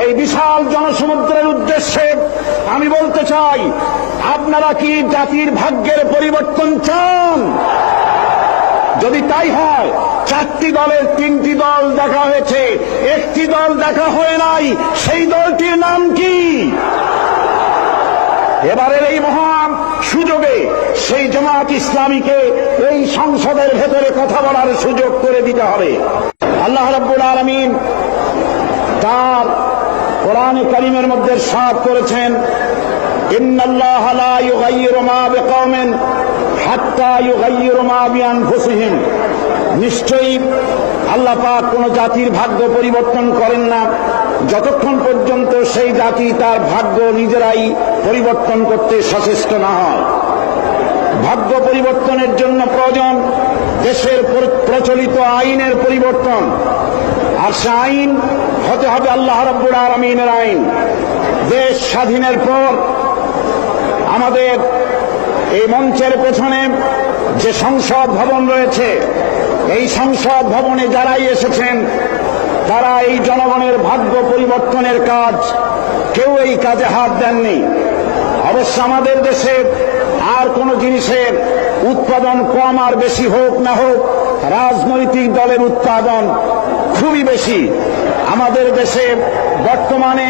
এই বিশাল জনসমুদ্রের উদ্দেশ্যে আমি বলতে চাই, আপনারা কি জাতির ভাগ্যের পরিবর্তন চান? যদি তাই হয়, 4টি দলের 3টি দল দেখা হয়েছে, একটি দল দেখা হয় নাই, সেই দলটির নাম কি? এবারের এই মহান সুযোগে সেই জামাত ইসলামীকে এই সংসদের ভেতরে কথা বলার সুযোগ করে দিতে হবে। আল্লাহ রাব্বুল আলামিন তার কোরআনে কারীমের মধ্যে ইরশাদ করেছেন, ইন্নাল্লাহা লা ইউগাইয়িরু মা বিকওমিন হাত্তা ইউগাইয়িরু মা বিআনফুসিহিম। নিশ্চয়ই আল্লাহ পাক কোন জাতির ভাগ্য পরিবর্তন করেন না যতক্ষণ পর্যন্ত সেই জাতি তার ভাগ্য নিজেরাই পরিবর্তন করতে সচেষ্ট না হয়। ভাগ্য পরিবর্তনের জন্য প্রয়োজন দেশের প্রচলিত আইনের পরিবর্তন, আর সে আইন হতে হবে আল্লাহ রাব্বুল আলামিনের আইন। দেশ স্বাধীনের পর আমাদের এই মঞ্চের পেছনে যে সংসদ ভবন রয়েছে, এই সংসদ ভবনে যারাই এসেছেন তারা এই জনগণের ভাগ্য পরিবর্তনের কাজ, কেউ এই কাজে হাত দেননি। অবশ্য আমাদের দেশে আর কোন জিনিসের উৎপাদন কম আর বেশি হোক না হোক, রাজনৈতিক দলের উৎপাদন খুবই বেশি। আমাদের দেশে বর্তমানে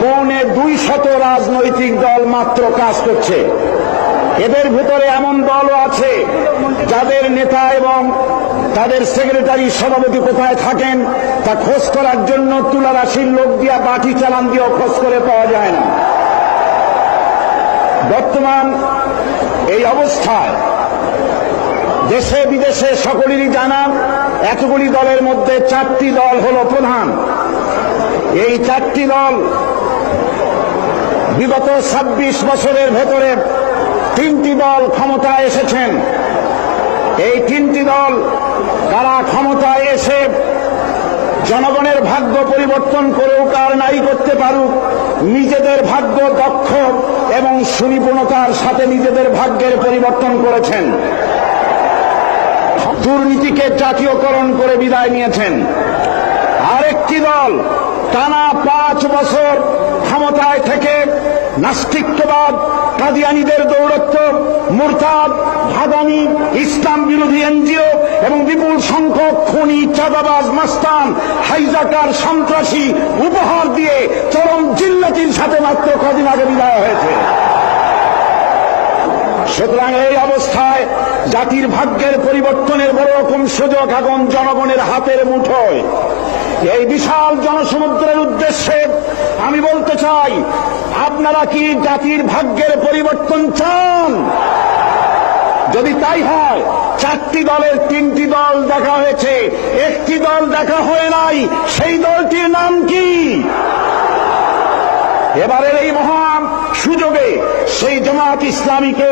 250 রাজনৈতিক দল মাত্র কাজ করছে। এদের ভিতরে এমন দলও আছে যাদের নেতা এবং তাদের সেক্রেটারি সভাপতি কোথায় থাকেন তা খোঁজ করার জন্য তুলারাশির লোক দিয়া বাটি চালান দিয়েও খোঁজ করে পাওয়া যায় না। বর্তমান এই অবস্থায় দেশে বিদেশে সকলেরই জানা, এতগুলি দলের মধ্যে 4টি দল হল প্রধান। এই 4টি দল বিগত 26 বছরের ভেতরে 3টি দল ক্ষমতায় এসেছেন। এই 3টি দল তারা ক্ষমতায় এসে জনগণের ভাগ্য পরিবর্তন করুক আর নাই করতে পারুক, নিজেদের ভাগ্য দক্ষ এবং সুনিপুণতার সাথে নিজেদের ভাগ্যের পরিবর্তন করেছেন। দুর্নীতিকে জাতীয়করণ করে বিদায় নিয়েছেন। আরেকটি দল টানা 5 বছর ক্ষমতায় থেকে নাস্তিকবাদ, কাদিয়ানীদের দৌরত্ব, মুরতাদ, ভাদানি, ইসলাম বিরোধী এনজিও এবং বিপুল সংখ্যক খুনি, চাঁদাবাজ, মাস্তান, হাইজাকার, সন্ত্রাসী উপহার দিয়ে চরম জিল্লাতির সাথে মাত্র কদিন আগে বিদায় হয়েছে। সুতরাং এই অবস্থায় জাতির ভাগ্যের পরিবর্তনের বড় রকম সুযোগ এখন জনগণের হাতের মুঠোয়। এই বিশাল জনসমুদ্রের উদ্দেশ্যে আমি বলতে চাই, আপনারা কি জাতির ভাগ্যের পরিবর্তন চান? যদি তাই হয়, 4টি দলের 3টি দল দেখা হয়েছে, একটি দল দেখা হয় নাই, সেই দলটির নাম কি? এবারের এই মহান সুযোগে সেই জামাত ইসলামীকে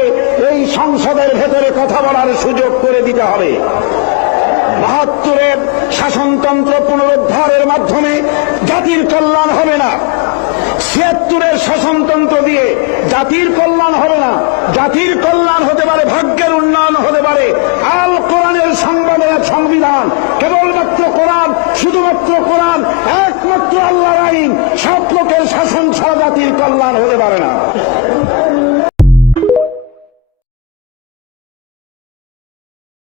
এই সংসদের ভেতরে কথা বলার সুযোগ করে দিতে হবে। 72-এর শাসনতন্ত্র পুনরুদ্ধারের মাধ্যমে জাতির কল্যাণ হবে না। 76-এর শাসনতন্ত্র দিয়ে জাতির কল্যাণ হবে না। জাতির কল্যাণ হতে পারে, ভাগ্যের উন্নয়ন হতে পারে আল কোরআনের সংবিধান, কেবলমাত্র কোরআন, শুধুমাত্র কোরআন, একমাত্র আল্লাহর আইন, সব লোকের শাসন ছাড়া জাতির কল্যাণ হতে পারে না।